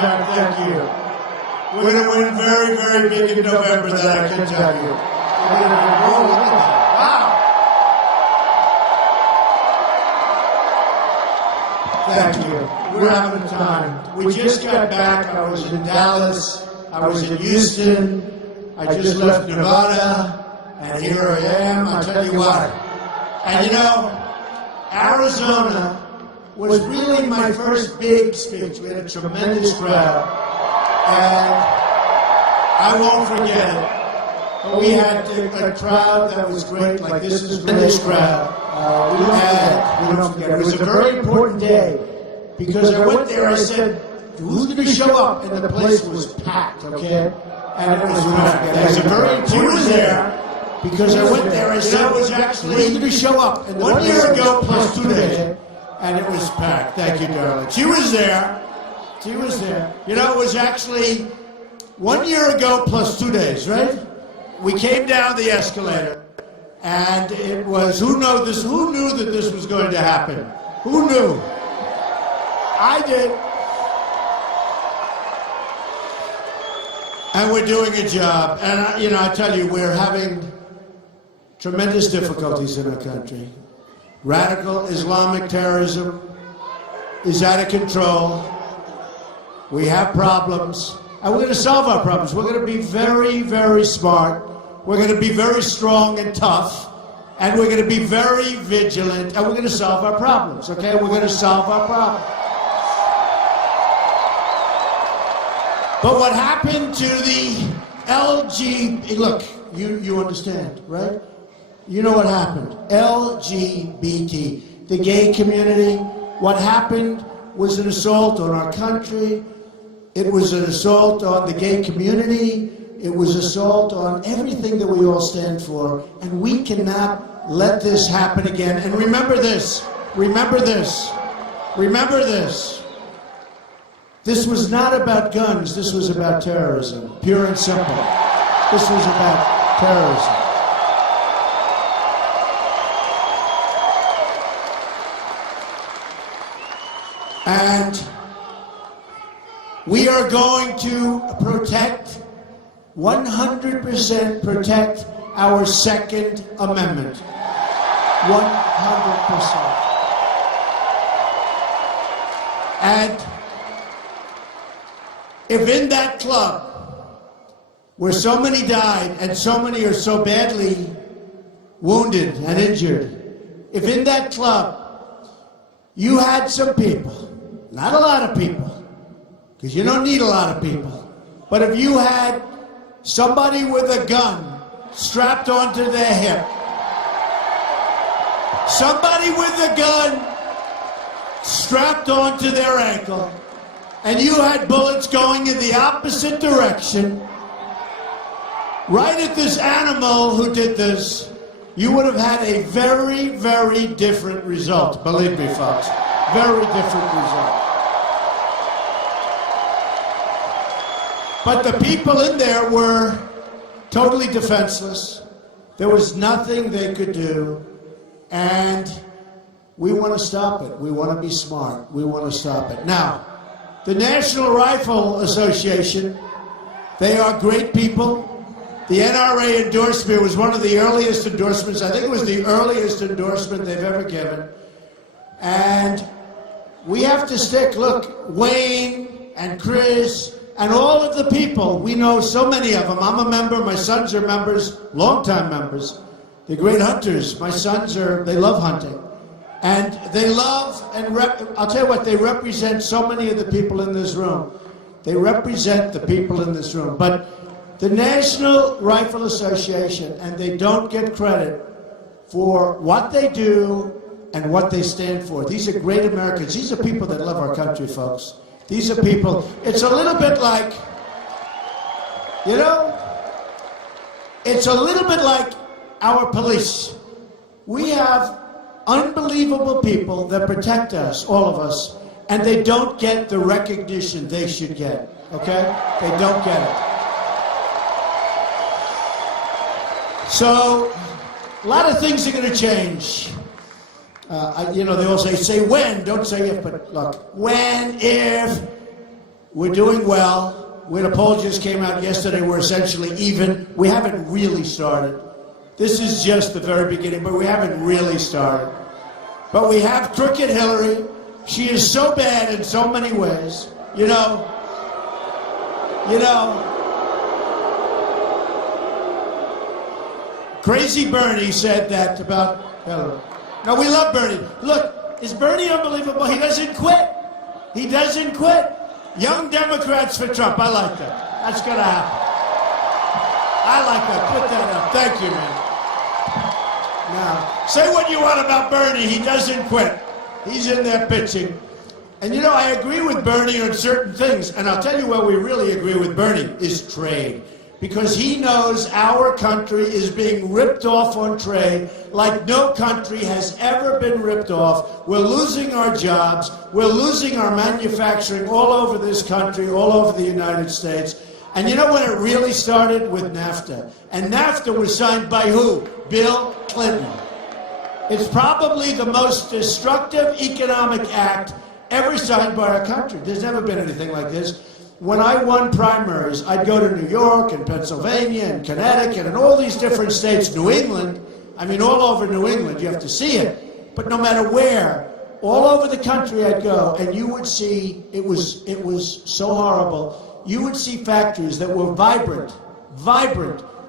trying to thank you. We're going to win very, very big in November, that I can tell you. Wow. Thank you. We're having a time. We just got back. I was in Dallas. I was in Houston. I just left Nevada. And here I am. I'll tell you what. And you know, Arizona was really my first big speech. We had a tremendous crowd. And I won't forget it. But we had a crowd that was great, like this is this crowd. We don't forget it. It was a very important day because I went there, I said, who's going to show up? And the place was packed, okay? And it was packed. It was a very important day because I went there, I said, who's going to show up? And 1 year ago plus 2 days, and it was packed. Thank you, darling. She was there. She was there. You know, it was actually 1 year ago plus 2 days, right? We came down the escalator, and it was, who knew that this was going to happen? Who knew? I did. And we're doing a job. And, you know, I tell you, we're having tremendous difficulties in our country. Radical Islamic terrorism is out of control. We have problems. And we're going to solve our problems. We're going to be very, very smart. We're going to be very strong and tough. And we're going to be very vigilant. And we're going to solve our problems, okay? We're going to solve our problems. But what happened to the look, you understand, right? You know what happened. LGBT, the gay community. What happened was an assault on our country. It was an assault on the gay community. It was an assault on everything that we all stand for. And we cannot let this happen again. And remember this. Remember this. Remember this. This was not about guns. This was about terrorism. Pure and simple. This was about terrorism. And we are going to protect, 100% protect our Second Amendment. 100%. And if in that club, where so many died and so many are so badly wounded and injured, if in that club you had some people, not a lot of people, because you don't need a lot of people, but if you had somebody with a gun strapped onto their hip, somebody with a gun strapped onto their ankle, and you had bullets going in the opposite direction, right at this animal who did this, you would have had a very, very different result. Believe me, folks. Very different result. But the people in there were totally defenseless. There was nothing they could do. And we want to stop it. We want to be smart. We want to stop it. Now, the National Rifle Association, they are great people. The NRA endorsement was one of the earliest endorsements. I think it was the earliest endorsement they've ever given. And we have to stick, look, Wayne and Chris and all of the people, we know so many of them. I'm a member, my sons are members, longtime members. They're great hunters. My sons they love hunting. And they love I'll tell you what, they represent so many of the people in this room. They represent the people in this room. But the National Rifle Association, and they don't get credit for what they do and what they stand for. These are great Americans. These are people that love our country, folks. These are people, it's a little bit like, you know, it's a little bit like our police. We have unbelievable people that protect us, all of us, and they don't get the recognition they should get, okay? They don't get it. So, a lot of things are going to change. You know, they all say when, don't say if, but look, when, if, We're doing well. The poll just came out yesterday. We're essentially even. We haven't really started. This is just the very beginning, but we haven't really started. But we have crooked Hillary. She is so bad in so many ways. You know, Crazy Bernie said that about Hillary. No, we love Bernie. Look, is Bernie unbelievable? He doesn't quit. He doesn't quit. Young Democrats for Trump. I like that. That's going to happen. I like that. Put that up. Thank you, man. Now, say what you want about Bernie. He doesn't quit. He's in there pitching. And you know, I agree with Bernie on certain things. And I'll tell you where we really agree with Bernie is trade. Because he knows our country is being ripped off on trade like no country has ever been ripped off. We're losing our jobs. We're losing our manufacturing all over this country, all over the United States. And you know when it really started? With NAFTA. And NAFTA was signed by who? Bill Clinton. It's probably the most destructive economic act ever signed by our country. There's never been anything like this. When I won primaries, I'd go to New York and Pennsylvania and Connecticut and all these different states, New England. I mean, all over New England, you have to see it. But no matter where, all over the country I'd go, and you would see, it was so horrible. You would see factories that were vibrant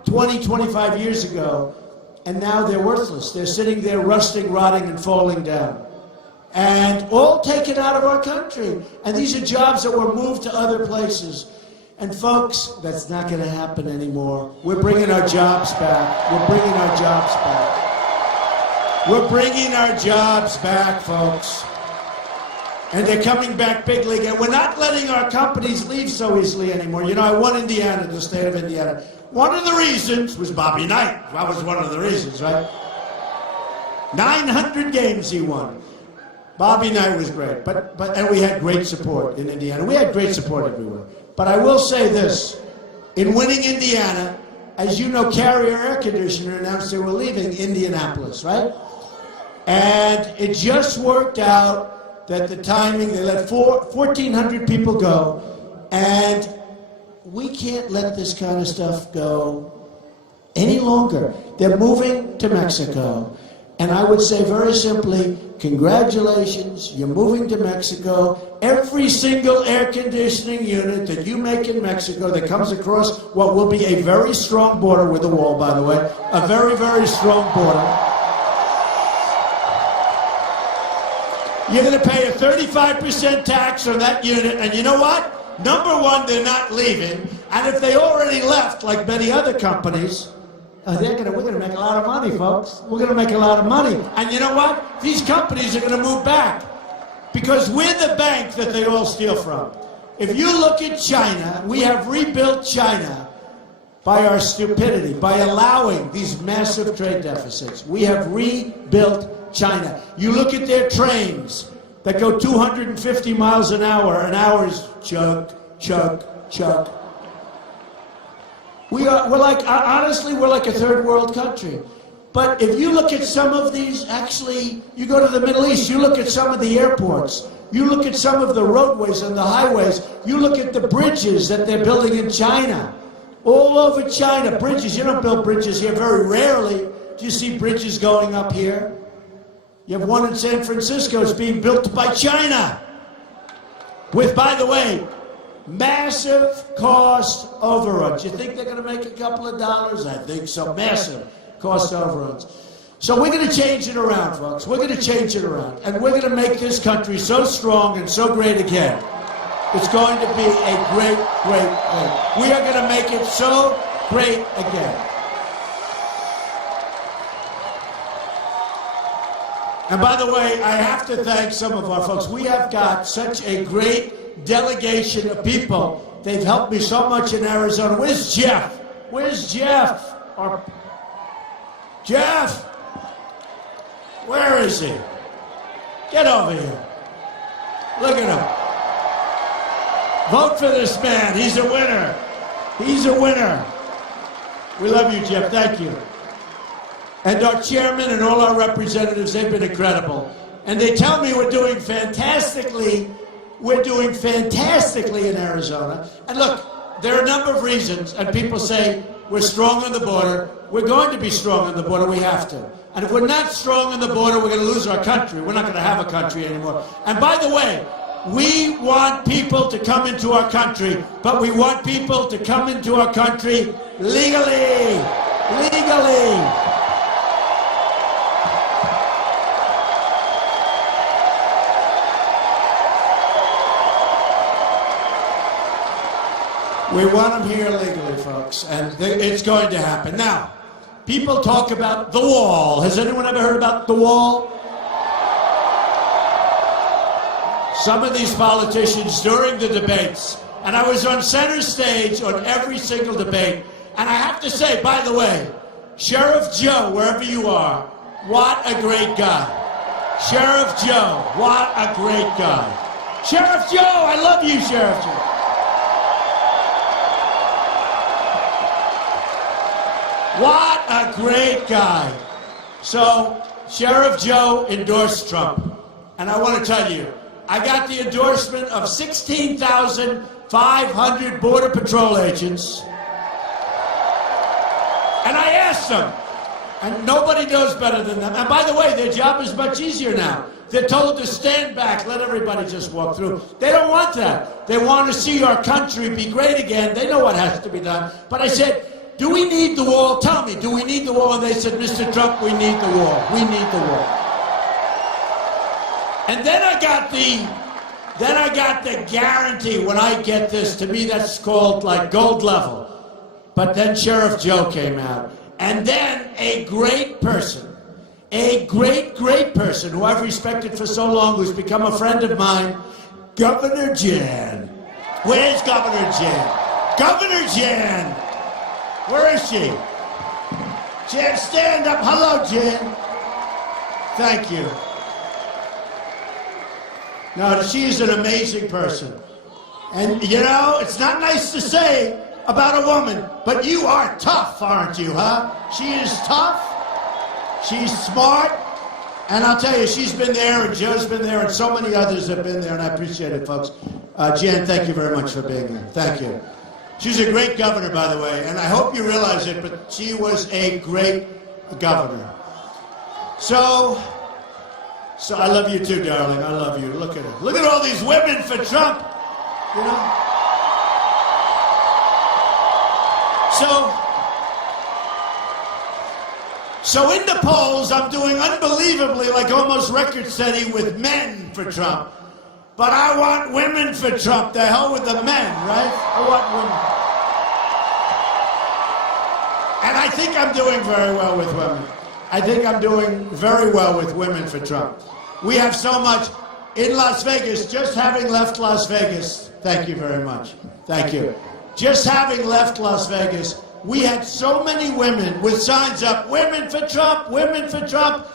20, 25 years ago, and now they're worthless. They're sitting there rusting, rotting, and falling down. And all taken out of our country. And these are jobs that were moved to other places. And folks, that's not going to happen anymore. We're bringing our jobs back. We're bringing our jobs back. We're bringing our jobs back, folks. And they're coming back big league. And we're not letting our companies leave so easily anymore. You know, I won Indiana, the state of Indiana. One of the reasons was Bobby Knight. That was one of the reasons, right? 900 games he won. Bobby Knight was great, and we had great support in Indiana. We had great support everywhere. But I will say this, in winning Indiana, as you know, Carrier Air Conditioner announced they were leaving Indianapolis, right? And it just worked out that the timing, they let 1,400 people go, and we can't let this kind of stuff go any longer. They're moving to Mexico. And I would say very simply, congratulations, you're moving to Mexico. Every single air conditioning unit that you make in Mexico that comes across what will be a very strong border with a wall, by the way, a very, very strong border. You're going to pay a 35% tax on that unit, and you know what? Number one, they're not leaving, and if they already left, like many other companies, we're going to make a lot of money, folks. We're going to make a lot of money. And you know what? These companies are going to move back because we're the bank that they all steal from. If you look at China, we have rebuilt China by our stupidity, by allowing these massive trade deficits. We have rebuilt China. You look at their trains that go 250 miles an hour, and ours chug, chug, chug. Honestly, we're like a third world country. But if you look at some of these, actually, you go to the Middle East, you look at some of the airports, you look at some of the roadways and the highways, you look at the bridges that they're building in China. All over China, bridges. You don't build bridges here very rarely. Do you see bridges going up here? You have one in San Francisco, it's being built by China. With, by the way, massive cost overruns. You think they're going to make a couple of dollars? I think so. Massive cost overruns. So we're going to change it around, folks. We're going to change it around. And we're going to make this country so strong and so great again. It's going to be a great, great thing. We are going to make it so great again. And by the way, I have to thank some of our folks. We have got such a great delegation of people. They've helped me so much in Arizona. Where's Jeff? Where's Jeff? Jeff? Where is he? Get over here. Look at him. Vote for this man. He's a winner. He's a winner. We love you, Jeff. Thank you. And our chairman and all our representatives, they've been incredible. And they tell me we're doing fantastically We're doing fantastically in Arizona. And look, there are a number of reasons, and people say we're strong on the border. We're going to be strong on the border. We have to. And if we're not strong on the border, we're going to lose our country. We're not going to have a country anymore. And by the way, we want people to come into our country, but we want people to come into our country legally. Legally. We want them here legally, folks, and it's going to happen. Now, people talk about the wall. Has anyone ever heard about the wall? Some of these politicians during the debates, and I was on center stage on every single debate, and I have to say, by the way, Sheriff Joe, wherever you are, what a great guy. Sheriff Joe, what a great guy. Sheriff Joe, I love you, Sheriff Joe. What a great guy. So, Sheriff Joe endorsed Trump. And I want to tell you, I got the endorsement of 16,500 Border Patrol agents. And I asked them, and nobody knows better than them. And by the way, their job is much easier now. They're told to stand back, let everybody just walk through. They don't want that. They want to see our country be great again. They know what has to be done. But I said, do we need the wall? Tell me, do we need the wall? And they said, Mr. Trump, we need the wall. We need the wall. And then I got the guarantee when I get this. To me, that's called like gold level. But then Sheriff Joe came out. And then a great person, a great person who I've respected for so long, who's become a friend of mine, Governor Jan. Where's Governor Jan? Governor Jan. Where is she? Jan, stand up. Hello, Jan. Thank you. No, she's an amazing person. And, you know, it's not nice to say about a woman, but you are tough, aren't you, huh? She is tough. She's smart. And I'll tell you, she's been there, and Joe's been there, and so many others have been there, and I appreciate it, folks. Jan, thank you very much for being here. Thank you. She's a great governor, by the way, and I hope you realize it, but she was a great governor. So I love you too, darling. I love you. Look at her. Look at all these women for Trump, you know? So in the polls, I'm doing unbelievably, like almost record-setting with men for Trump. But I want women for Trump. The hell with the men, right? I want women. And I think I'm doing very well with women. I think I'm doing very well with women for Trump. We have so much in Las Vegas, just having left Las Vegas. Thank you very much. Thank you. Just having left Las Vegas, we had so many women with signs up, women for Trump, women for Trump.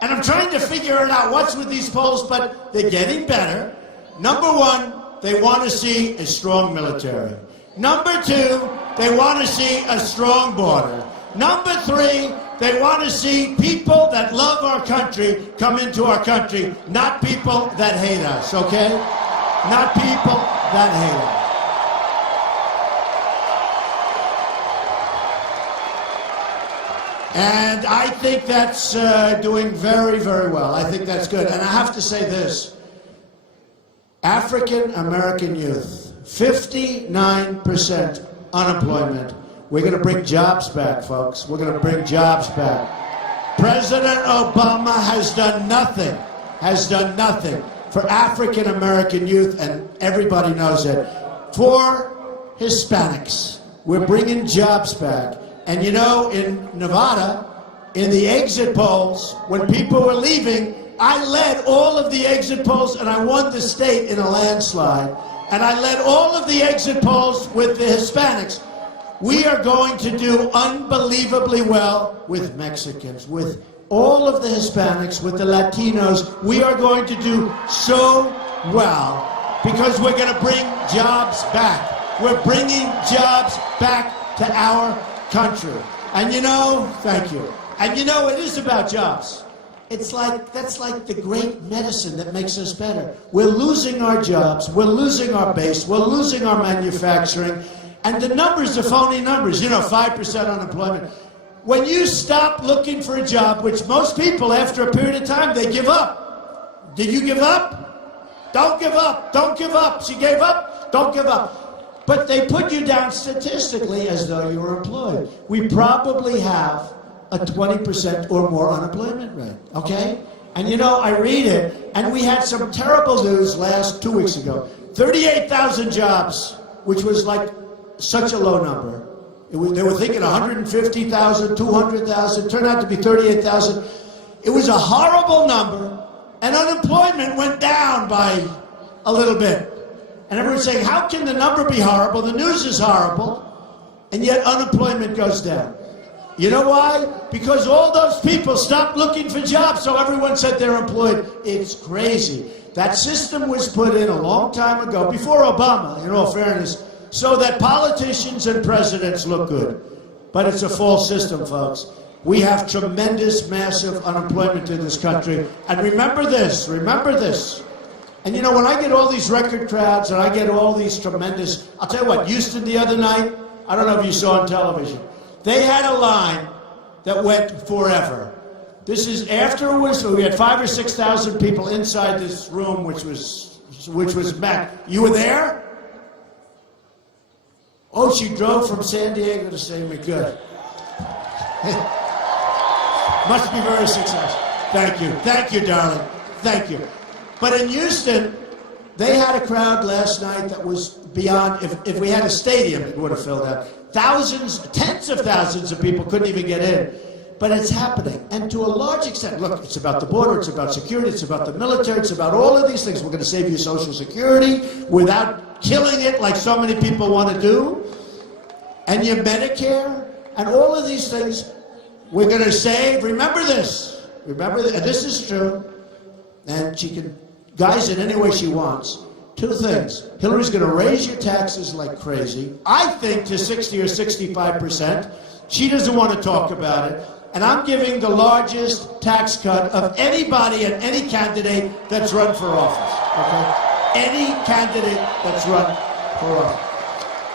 And I'm trying to figure it out, what's with these polls, but they're getting better. Number one, they want to see a strong military. Number two, they want to see a strong border. Number three, they want to see people that love our country come into our country, not people that hate us, okay? Not people that hate us. And I think that's doing very, very well. I think that's good. And I have to say this. African American youth, 59% unemployment. We're going to bring jobs back, folks. We're going to bring jobs back. President Obama has done nothing for African American youth, and everybody knows it. For Hispanics, we're bringing jobs back. And you know, in Nevada, in the exit polls, when people were leaving, I led all of the exit polls, and I won the state in a landslide. And I led all of the exit polls with the Hispanics. We are going to do unbelievably well with Mexicans, with all of the Hispanics, with the Latinos. We are going to do so well because we're going to bring jobs back. We're bringing jobs back to our country. And you know, thank you. And you know, it is about jobs. It's like, that's like the great medicine that makes us better. We're losing our jobs, we're losing our base, we're losing our manufacturing, and the numbers are phony numbers, 5% unemployment. When you stop looking for a job, which most people, after a period of time, they give up. Did you give up? Don't give up, don't give up. She gave up, don't give up. But they put you down statistically as though you were employed. We probably have a 20% or more unemployment rate, okay? And I read it, and we had some terrible news 2 weeks ago. 38,000 jobs, which was like such a low number. They were thinking 150,000, 200,000, turned out to be 38,000. It was a horrible number, and unemployment went down by a little bit. And everyone's saying, how can the number be horrible? The news is horrible, and yet unemployment goes down. You know why? Because all those people stopped looking for jobs, so everyone said they're employed. It's crazy. That system was put in a long time ago, before Obama, in all fairness, so that politicians and presidents look good. But it's a false system, folks. We have tremendous, massive unemployment in this country. And remember this, And when I get all these record crowds and I get all these tremendous, I'll tell you what, Houston the other night, I don't know if you saw on television, they had a line that went forever. This is afterwards, we had 5,000 or 6,000 people inside this room, which was back. You were there? Oh, she drove from San Diego to see me. Good. Must be very successful. Thank you, darling. Thank you. But in Houston, they had a crowd last night that was beyond, if we had a stadium, it would have filled out. Thousands, tens of thousands of people couldn't even get in. But it's happening. And to a large extent, look, it's about the border, it's about security, it's about the military, it's about all of these things. We're going to save you Social Security without killing it like so many people want to do. And your Medicare, and all of these things, we're going to save. Remember this. This is true. And she can guise it any way she wants. Two things. Hillary's going to raise your taxes like crazy. I think to 60 or 65%. She doesn't want to talk about it. And I'm giving the largest tax cut of anybody and any candidate that's run for office. Okay? Any candidate that's run for office.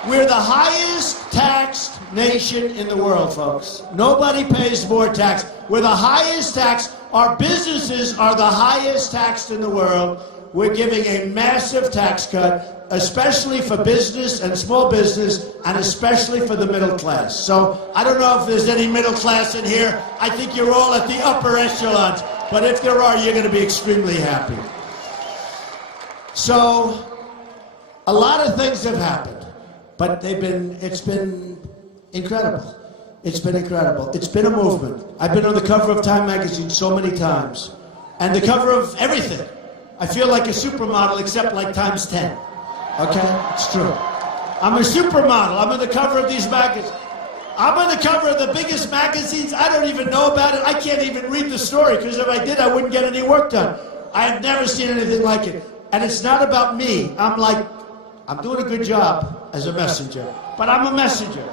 We're the highest taxed nation in the world, folks. Nobody pays more tax. We're the highest taxed. Our businesses are the highest taxed in the world. We're giving a massive tax cut, especially for business and small business, and especially for the middle class. So I don't know if there's any middle class in here. I think you're all at the upper echelons. But if there are, you're going to be extremely happy. So a lot of things have happened. But it's been incredible. It's been incredible. It's been a movement. I've been on the cover of Time magazine so many times. And the cover of everything. I feel like a supermodel, except like times 10. Okay? It's true. I'm a supermodel. I'm on the cover of these magazines. I'm on the cover of the biggest magazines. I don't even know about it. I can't even read the story, because if I did, I wouldn't get any work done. I have never seen anything like it. And it's not about me. I'm doing a good job as a messenger, but I'm a messenger.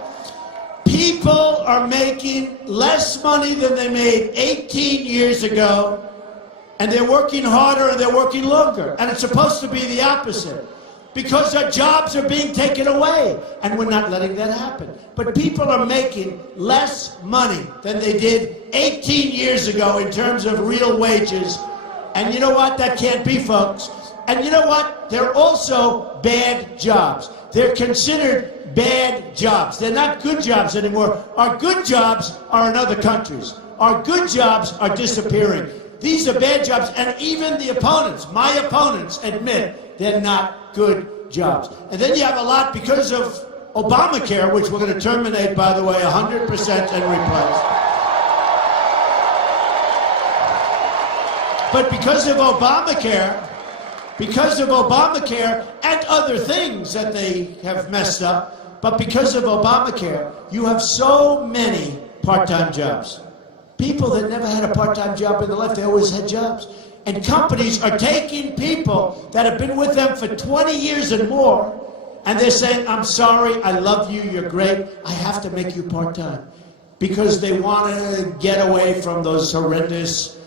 People are making less money than they made 18 years ago, and they're working harder and they're working longer. And it's supposed to be the opposite, because their jobs are being taken away, and we're not letting that happen. But people are making less money than they did 18 years ago in terms of real wages. And you know what? That can't be, folks. And you know what? They're also bad jobs. They're considered bad jobs. They're not good jobs anymore. Our good jobs are in other countries. Our good jobs are disappearing. These are bad jobs, and even the opponents, my opponents, admit they're not good jobs. And then you have a lot because of Obamacare, which we're going to terminate, by the way, 100% and replace. But because of Obamacare and other things that they have messed up, but because of Obamacare, you have so many part-time jobs. People that never had a part-time job in their life, they always had jobs. And companies are taking people that have been with them for 20 years and more, and they're saying, I'm sorry, I love you, you're great, I have to make you part-time. Because they want to get away from those horrendous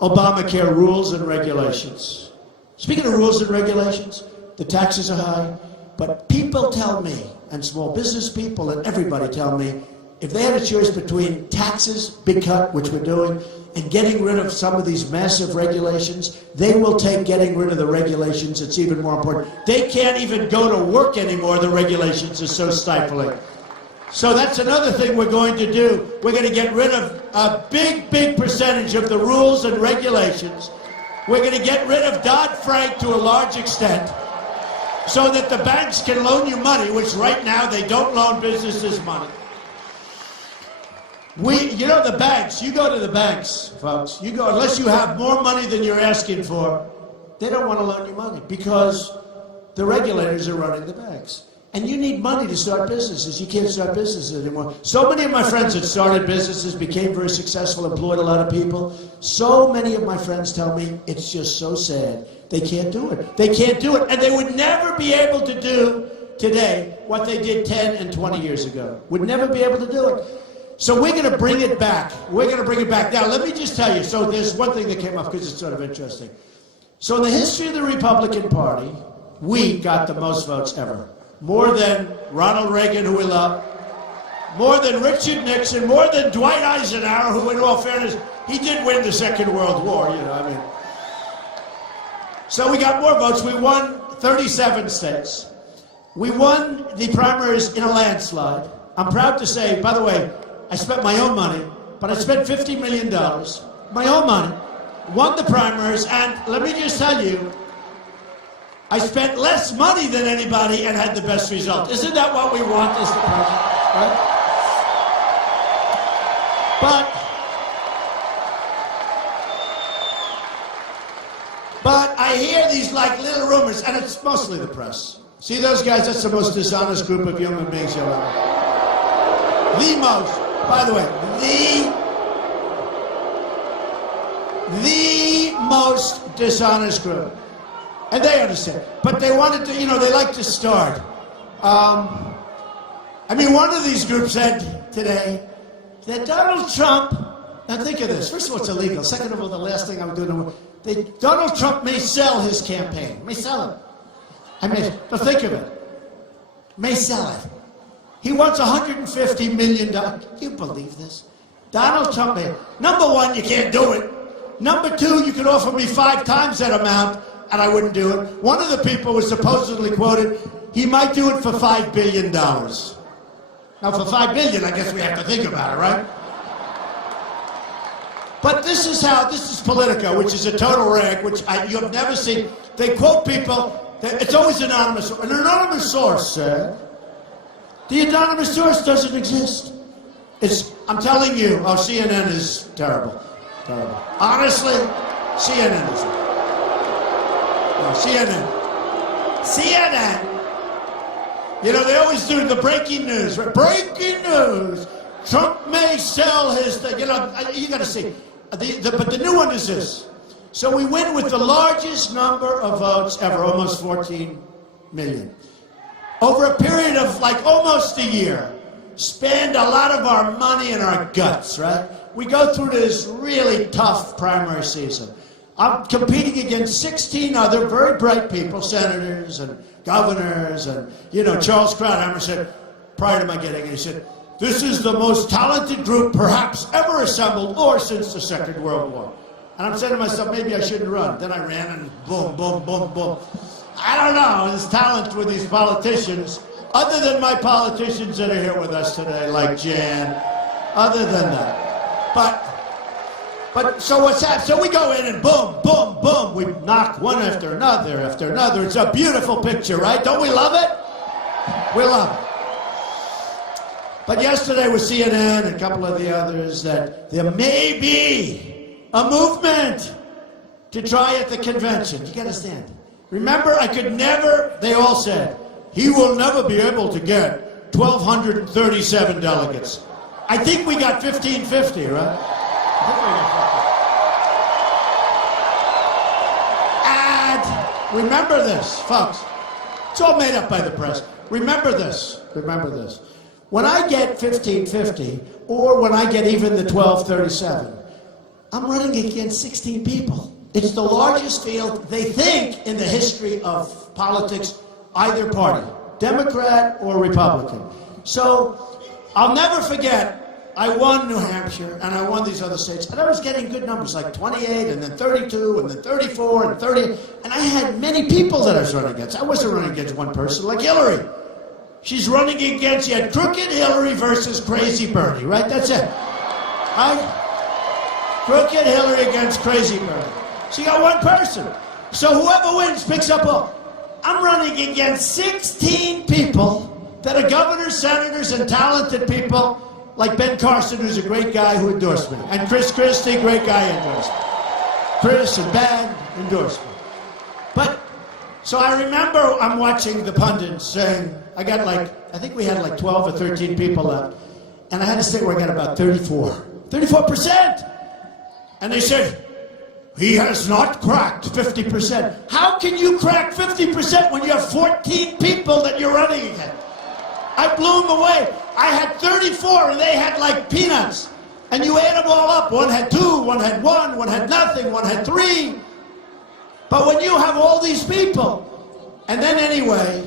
Obamacare rules and regulations. Speaking of rules and regulations, the taxes are high, but people tell me, and small business people and everybody tell me, if they had a choice between taxes, big cut, which we're doing, and getting rid of some of these massive regulations, they will take getting rid of the regulations. It's even more important. They can't even go to work anymore. The regulations are so stifling. So that's another thing we're going to do. We're going to get rid of a big, big percentage of the rules and regulations. We're going to get rid of Dodd-Frank to a large extent so that the banks can loan you money, which right now they don't loan businesses money. You know the banks, you go to the banks, folks, you go, unless you have more money than you're asking for, they don't want to loan you money because the regulators are running the banks. And you need money to start businesses. You can't start businesses anymore. So many of my friends that started businesses, became very successful, employed a lot of people. So many of my friends tell me it's just so sad. They can't do it. They can't do it. And they would never be able to do today what they did 10 and 20 years ago. Would never be able to do it. So we're going to bring it back. We're going to bring it back. Now, let me just tell you. So there's one thing that came up because it's sort of interesting. So in the history of the Republican Party, we got the most votes ever. More than Ronald Reagan, who we love, more than Richard Nixon, more than Dwight Eisenhower, who, in all fairness, he did win the Second World War, you know, I mean. So we got more votes. We won 37 states. We won the primaries in a landslide. I'm proud to say, by the way, I spent my own money, but I spent $50 million, my own money, won the primaries, and let me just tell you, I spent less money than anybody and had the best result. Isn't that what we want as the president? Right? But I hear these like little rumors, and it's mostly the press. See those guys? That's the most dishonest group of human beings you'll ever. The most, by the way, the most dishonest group. And they understand. But they wanted to, you know, they like to start. I mean, one of these groups said today that Donald Trump, now think of this. First of all, it's illegal. Second of all, the last thing I'm doing, Donald Trump may sell his campaign. May sell it. I mean, but think of it. May sell it. He wants $150 million. Can you believe this? Donald Trump may. Number one, you can't do it. Number two, you could offer me 5 times that amount, and I wouldn't do it. One of the people was supposedly quoted, he might do it for $5 billion. Now, for $5 billion, I guess we have to think about it, right? But this is Politico, which is a total rag, which you have never seen. They quote people, it's always anonymous. An anonymous source said, the anonymous source doesn't exist. I'm telling you, CNN is terrible. Terrible. Honestly, CNN is terrible. CNN. You know, they always do the breaking news. Right? Breaking news. Trump may sell his thing. You know, you got to see. But the new one is this. So we win with the largest number of votes ever, almost 14 million. Over a period of like almost a year. Spend a lot of our money and our guts, right? We go through this really tough primary season. I'm competing against 16 other very bright people, senators and governors, and, you know, Charles Krauthammer said, prior to my getting it, he said, this is the most talented group perhaps ever assembled or since the Second World War. And I'm saying to myself, maybe I shouldn't run. Then I ran and boom, boom, boom, boom. I don't know, there's talent with these politicians, other than my politicians that are here with us today, like Jan, other than that. But so what's that? So we go in and boom, boom, boom. We knock one after another after another. It's a beautiful picture, right? Don't we love it? We love it. But yesterday with CNN and a couple of the others that there may be a movement to try at the convention. You got to stand. Remember, I could never, they all said, he will never be able to get 1,237 delegates. I think we got 1,550, right? And remember this, folks. It's all made up by the press. Remember this. Remember this. When I get 1,550, or when I get even the 1,237, I'm running against 16 people. It's the largest field, they think, in the history of politics, either party, Democrat or Republican. So I'll never forget, I won New Hampshire, and I won these other states, and I was getting good numbers, like 28, and then 32, and then 34, and 30, and I had many people that I was running against. I wasn't running against one person, like Hillary. She's running against, you had crooked Hillary versus crazy Bernie, right? That's it. Crooked Hillary against crazy Bernie. So you got one person. So whoever wins picks up all. I'm running against 16 people that are governors, senators, and talented people, like Ben Carson, who's a great guy who endorsed me. And Chris Christie, great guy, endorsed me. Chris and Ben endorsed me. But, so I remember I'm watching the pundits saying, I think we had like 12 or 13 people left. And I had to say where I got about 34%. And they said, he has not cracked 50%. How can you crack 50% when you have 14 people that you're running against? I blew them away. I had 34 and they had like peanuts. And you add them all up. One had 2, one had 1, one had nothing, one had 3. But when you have all these people, and then anyway,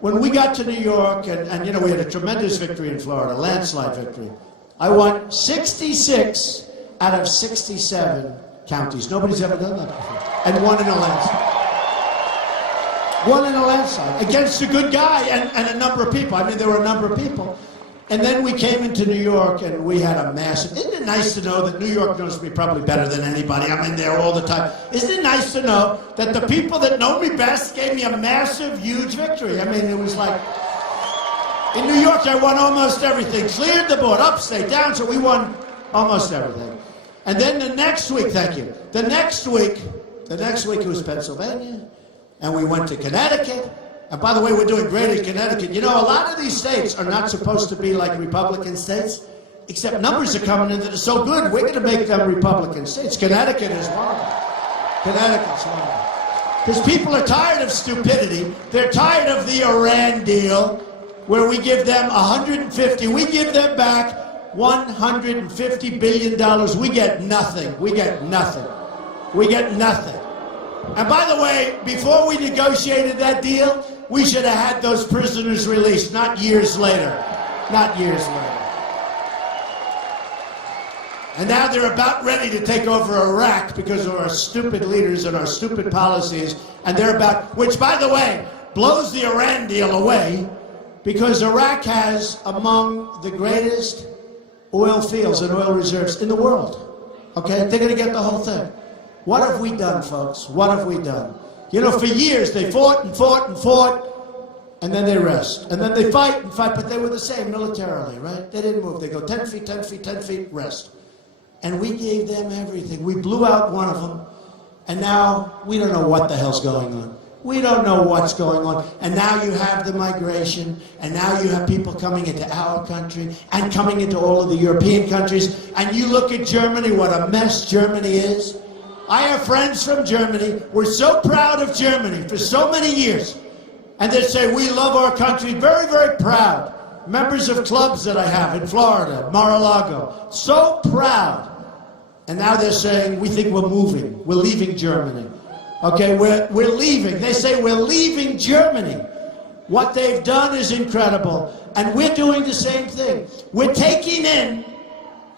when we got to New York, and you know, we had a tremendous victory in Florida, landslide victory. I won 66 out of 67 counties. Nobody's ever done that before. And won in a landslide. Won in a landslide against a good guy and a number of people. I mean, there were a number of people. And then we came into New York and we had a massive, isn't it nice to know that New York knows me probably better than anybody? I'm in there all the time. Isn't it nice to know that the people that know me best gave me a massive, huge victory? I mean, it was like, in New York, I won almost everything. Cleared the board, upstate, down, so we won almost everything. And then the next week, thank you, the next week it was Pennsylvania, and we went to Connecticut. And by the way, we're doing great in Connecticut. You know, a lot of these states are not supposed to be like Republican states, except numbers are coming in that are so good, we're going to make them Republican states. Connecticut is one of them. Connecticut's one of them. Because people are tired of stupidity. They're tired of the Iran deal, where we give them 150, we give them back $150 billion. We get nothing. We get nothing. We get nothing. And by the way, before we negotiated that deal, we should have had those prisoners released, not years later. Not years later. And now they're about ready to take over Iraq because of our stupid leaders and our stupid policies. And they're about, which by the way, blows the Iran deal away, because Iraq has among the greatest oil fields and oil reserves in the world. Okay? They're going to get the whole thing. What have we done, folks? What have we done? You know, for years they fought and fought and fought, and then they rest. And then they fight and fight, but they were the same militarily, right? They didn't move. They go 10 feet, 10 feet, 10 feet, rest. And we gave them everything. We blew out one of them, and now we don't know what the hell's going on. We don't know what's going on. And now you have the migration, and now you have people coming into our country and coming into all of the European countries. And you look at Germany, what a mess Germany is. I have friends from Germany. We're so proud of Germany for so many years. And they say, we love our country, very, very proud. Members of clubs that I have in Florida, Mar-a-Lago, so proud. And now they're saying, we think we're moving. We're leaving Germany. Okay, we're leaving. They say we're leaving Germany. What they've done is incredible. And we're doing the same thing. We're taking in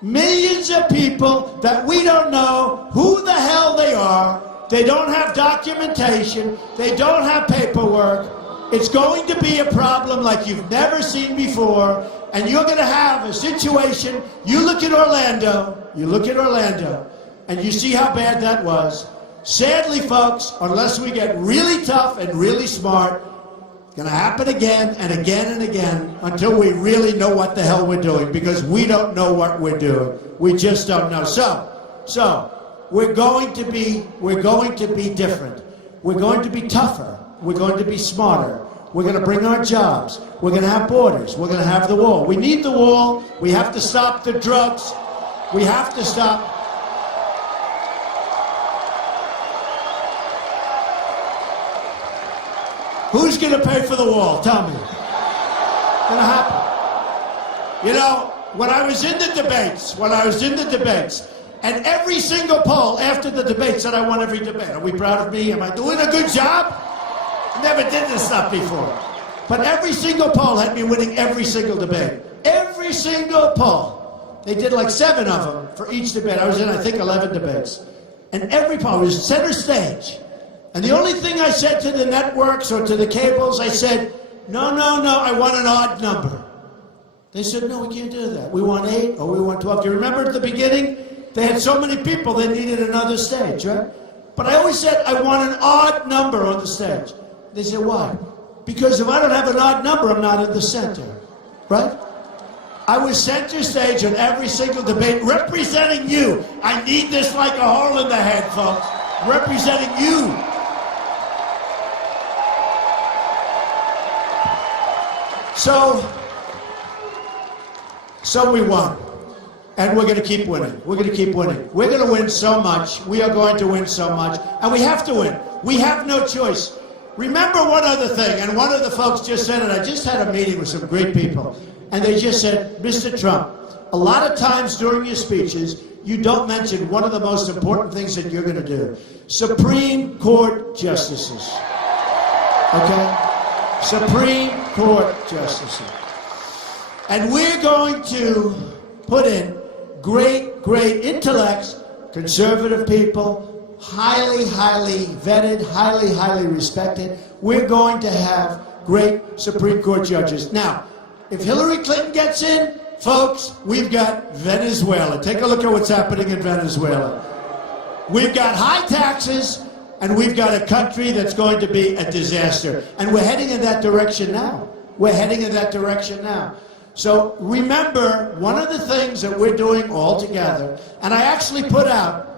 millions of people that we don't know who the hell they are. They don't have documentation. They don't have paperwork. It's going to be a problem like you've never seen before. And you're going to have a situation. You look at Orlando, and you see how bad that was. Sadly, folks, unless we get really tough and really smart, it's going to happen again and again and again until we really know what the hell we're doing, because we don't know what we're doing. We just don't know. So we're going to be different. We're going to be tougher. We're going to be smarter. We're going to bring our jobs. We're going to have borders. We're going to have the wall. We need the wall. We have to stop the drugs. We have to stop. Who's going to pay for the wall? Tell me. It's going to happen. You know, when I was in the debates, And every single poll after the debate said I won every debate. Are we proud of me? Am I doing a good job? Never did this stuff before. But every single poll had me winning every single debate. Every single poll. They did like 7 of them for each debate. I was in, I think, 11 debates. And every poll was center stage. And the only thing I said to the networks or to the cables, I said, no, I want an odd number. They said, no, we can't do that. We want 8 or we want 12. Do you remember at the beginning? They had so many people, they needed another stage, right? But I always said, I want an odd number on the stage. They said, why? Because if I don't have an odd number, I'm not in the center, right? I was center stage on every single debate, representing you. I need this like a hole in the head, folks. Representing you. So we won. And we're going to keep winning. We're going to keep winning. We're going to win so much. We are going to win so much. And we have to win. We have no choice. Remember one other thing, and one of the folks just said it. I just had a meeting with some great people, and they just said, Mr. Trump, a lot of times during your speeches, you don't mention one of the most important things that you're going to do. Supreme Court justices. Okay? Supreme Court justices. And we're going to put in great intellects, conservative people, highly vetted, highly respected. We're going to have great Supreme Court judges. Now, if Hillary Clinton gets in, folks, we've got Venezuela. Take a look at what's happening in Venezuela. We've got high taxes, and we've got a country that's going to be a disaster. And we're heading in that direction now. We're heading in that direction now. So remember, one of the things that we're doing all together, and I actually put out,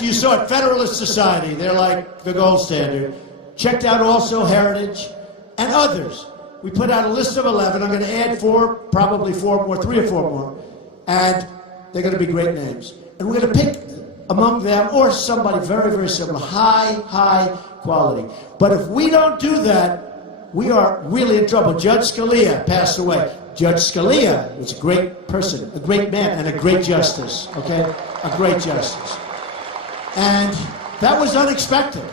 you saw it, Federalist Society, they're like the gold standard. Checked out also Heritage and others. We put out a list of 11. I'm going to add 4, probably 4 more, 3 or 4 more. And they're going to be great names. And we're going to pick among them or somebody very similar, high quality. But if we don't do that, we are really in trouble. Judge Scalia passed away. Judge Scalia was a great person, a great man, and a great justice, okay? A great justice. And that was unexpected.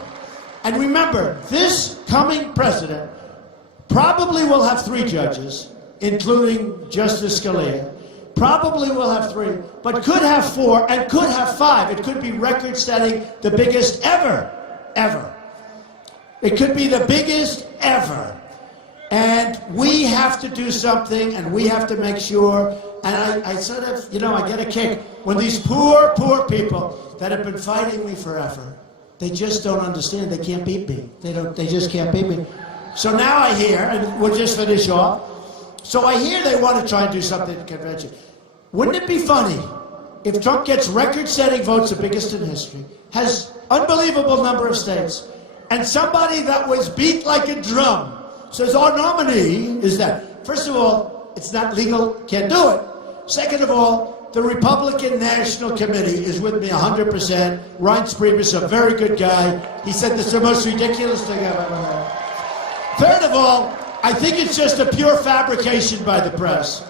And remember, this coming president probably will have 3 judges, including Justice Scalia. Probably will have 3, but could have 4 and could have 5. It could be record-setting, the biggest ever. It could be the biggest ever. And we have to do something, and we have to make sure, and I sort of, I get a kick when these poor people that have been fighting me forever, they just don't understand. They can't beat me. They just can't beat me. So now I hear, and we'll just finish off, so I hear they want to try and do something at the convention. Wouldn't it be funny if Trump gets record-setting votes, the biggest in history, has unbelievable number of states, and somebody that was beat like a drum says, our nominee is that. First of all, it's not legal, can't do it. Second of all, the Republican National Committee is with me 100%. Reince Priebus, a very good guy. He said this is the most ridiculous thing I've ever heard. Third of all, I think it's just a pure fabrication by the press.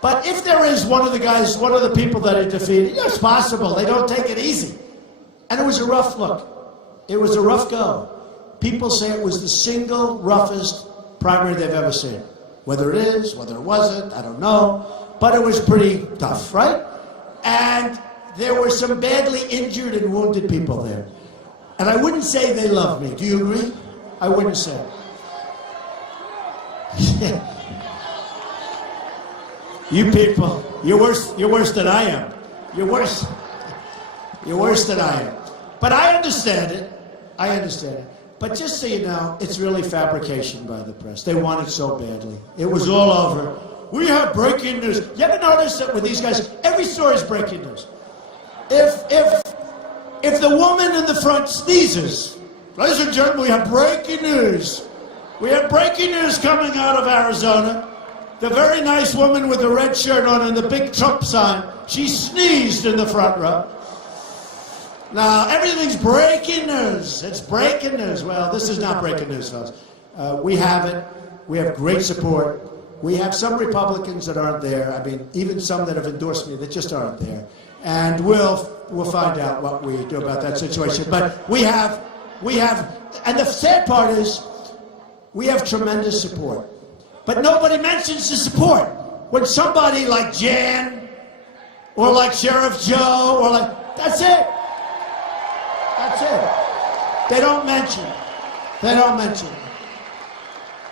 But if there is one of the people that are defeated, it's possible. They don't take it easy. And it was a rough look. It was a rough go. People say it was the single roughest primary they've ever seen. Whether it is, whether it wasn't, I don't know. But it was pretty tough, right? And there were some badly injured and wounded people there. And I wouldn't say they love me. Do you agree? I wouldn't say. You people, you're worse than I am. You're worse than I am. But I understand it. But just so you know, it's really fabrication by the press. They want it so badly. It was all over. We have breaking news. You ever notice that with these guys, every story is breaking news. If the woman in the front sneezes, ladies and gentlemen, we have breaking news. We have breaking news coming out of Arizona. The very nice woman with the red shirt on and the big Trump sign, she sneezed in the front row. Now, everything's breaking news. It's breaking news. Well, this is not breaking news, folks. We have it. We have great support. We have some Republicans that aren't there. I mean, even some that have endorsed me that just aren't there. and we'll find out what we do about that situation. But we have, and the sad part is, we have tremendous support. But nobody mentions the support. When somebody like Jan, or like Sheriff Joe, or like, that's it. That's it. They don't mention it. They don't mention it.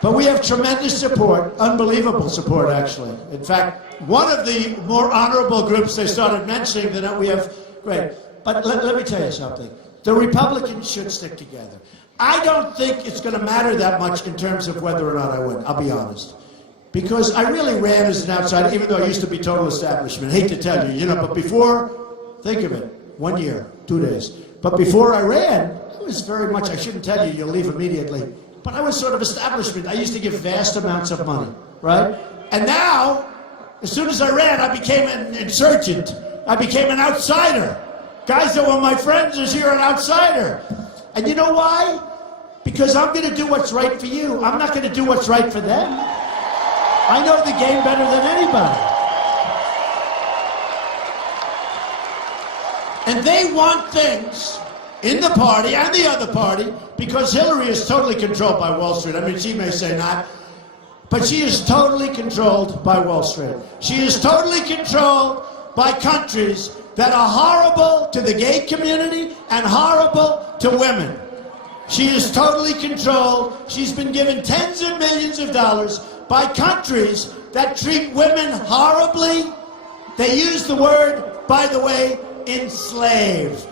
But we have tremendous support, unbelievable support, actually. In fact, one of the more honorable groups they started mentioning that we have, great. But let me tell you something. The Republicans should stick together. I don't think it's going to matter that much in terms of whether or not I win, I'll be honest. Because I really ran as an outsider, even though I used to be total establishment. Hate to tell you, but before, think of it, 1 year, 2 days. But before I ran, it was very much, I shouldn't tell you, you'll leave immediately. But I was sort of establishment. I used to give vast amounts of money, right? And now, as soon as I ran, I became an insurgent. I became an outsider. Guys that were my friends is here an outsider. And you know why? Because I'm going to do what's right for you. I'm not going to do what's right for them. I know the game better than anybody. And they want things in the party and the other party, because Hillary is totally controlled by Wall Street. I mean, she may say not, but she is totally controlled by Wall Street. She is totally controlled by countries that are horrible to the gay community and horrible to women. She is totally controlled. She's been given tens of millions of dollars by countries that treat women horribly. They use the word, by the way, enslave.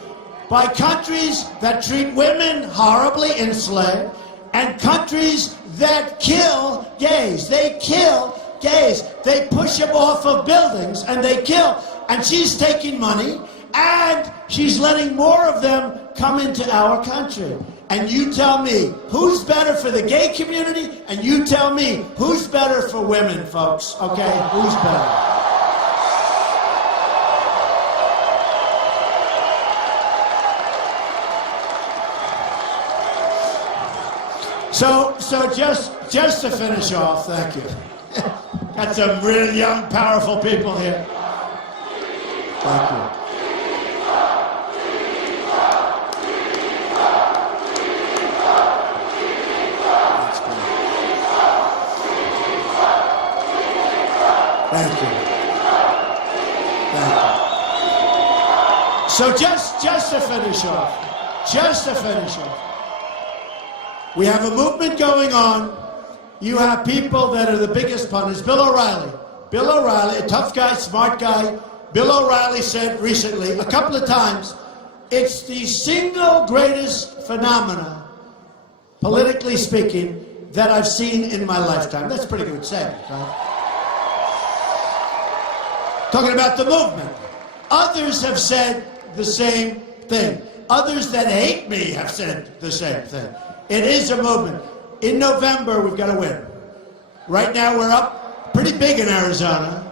By countries that treat women horribly, enslaved, and countries that kill gays. They kill gays. They push them off of buildings and they kill. And she's taking money and she's letting more of them come into our country. And you tell me who's better for the gay community, and you tell me who's better for women, folks, okay? Who's better? So just to finish off, thank you. Got some real young, powerful people here. Thank you. Thank you. Thank you. So just to finish off, we have a movement going on. You have people that are the biggest punters. Bill O'Reilly, a tough guy, smart guy. Bill O'Reilly said recently, a couple of times, it's the single greatest phenomena, politically speaking, that I've seen in my lifetime. That's pretty good saying, right? Talking about the movement. Others have said the same thing. Others that hate me have said the same thing. It is a movement. In November, we've got to win. Right now, we're up pretty big in Arizona,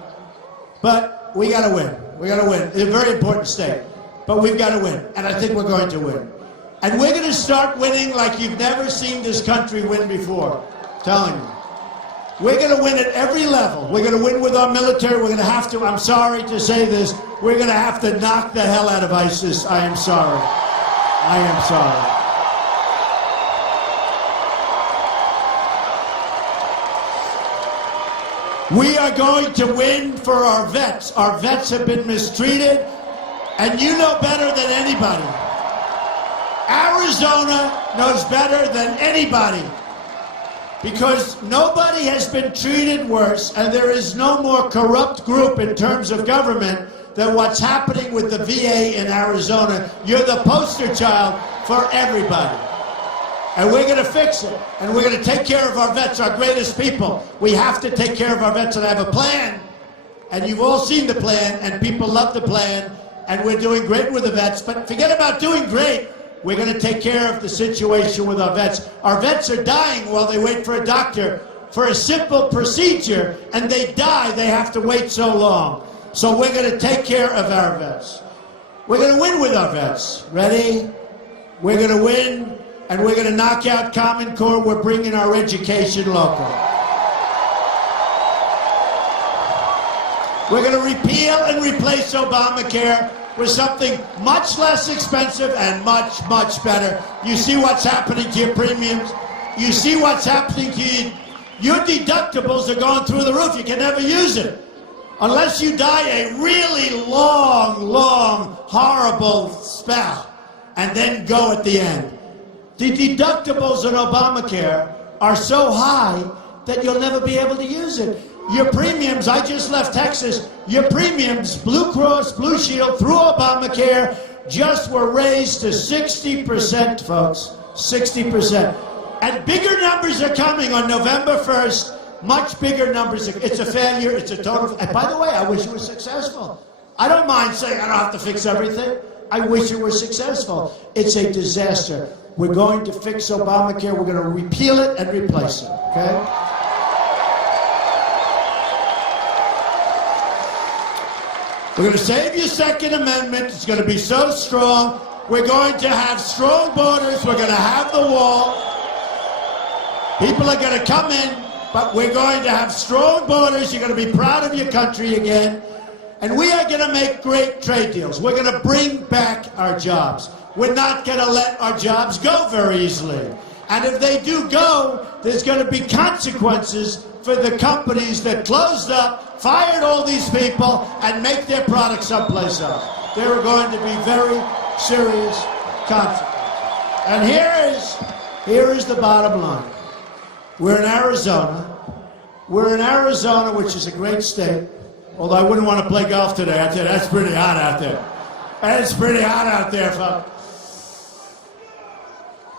but we got to win. We got to win. It's a very important state, but we've got to win, and I think we're going to win. And we're going to start winning like you've never seen this country win before. I'm telling you. We're going to win at every level. We're going to win with our military. We're going to have to, I'm sorry to say this, we're going to have to knock the hell out of ISIS. I am sorry. I am sorry. We are going to win for our vets. Our vets have been mistreated, and you know better than anybody. Arizona knows better than anybody, because nobody has been treated worse, and there is no more corrupt group in terms of government than what's happening with the VA in Arizona. You're the poster child for everybody. And we're going to fix it. And we're going to take care of our vets, our greatest people. We have to take care of our vets, and I have a plan. And you've all seen the plan, and people love the plan. And we're doing great with the vets. But forget about doing great. We're going to take care of the situation with our vets. Our vets are dying while they wait for a doctor for a simple procedure, and they die. They have to wait so long. So we're going to take care of our vets. We're going to win with our vets. Ready? We're going to win. And we're going to knock out Common Core. We're bringing our education local. We're going to repeal and replace Obamacare with something much less expensive and much, much better. You see what's happening to your premiums? You see what's happening to you? Your deductibles are going through the roof. You can never use it. Unless you die a really long, horrible spell, and then go at the end. The deductibles on Obamacare are so high that you'll never be able to use it. Your premiums, I just left Texas, your premiums, Blue Cross, Blue Shield, through Obamacare, just were raised to 60%, folks. 60%. And bigger numbers are coming on November 1st. Much bigger numbers. It's a failure. It's a total. And by the way, I wish it was successful. I don't mind saying I don't have to fix everything. I wish it was successful. It's a disaster. We're going to fix Obamacare. We're going to repeal it and replace it. Okay? We're going to save your Second Amendment. It's going to be so strong. We're going to have strong borders. We're going to have the wall. People are going to come in, but we're going to have strong borders. You're going to be proud of your country again. And we are going to make great trade deals. We're going to bring back our jobs. We're not going to let our jobs go very easily. And if they do go, there's going to be consequences for the companies that closed up, fired all these people, and make their products someplace else. There are going to be very serious consequences. And here is the bottom line. We're in Arizona. We're in Arizona, which is a great state. Although I wouldn't want to play golf today. I'd say that's pretty hot out there. That's pretty hot out there, folks.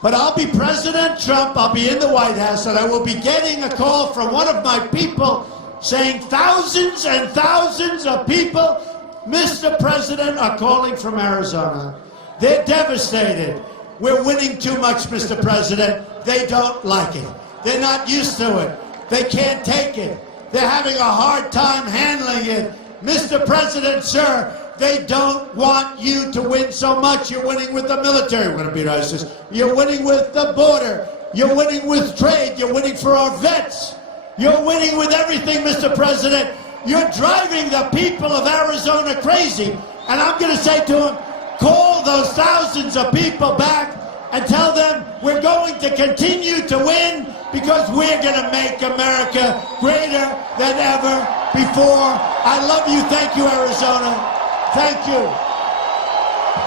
But I'll be President Trump. I'll be in the White House, and I will be getting a call from one of my people saying thousands and thousands of people, Mr. President, are calling from Arizona. They're devastated. We're winning too much, Mr. President. They don't like it. They're not used to it. They can't take it. They're having a hard time handling it. Mr. President, sir, they don't want you to win so much. You're winning with the military. We're going to beat ISIS. You're winning with the border. You're winning with trade. You're winning for our vets. You're winning with everything, Mr. President. You're driving the people of Arizona crazy. And I'm going to say to them, call those thousands of people back and tell them we're going to continue to win because we're going to make America greater than ever before. I love you. Thank you, Arizona. Thank you.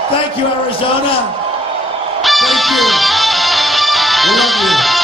Thank you, Arizona. Thank you. We love you.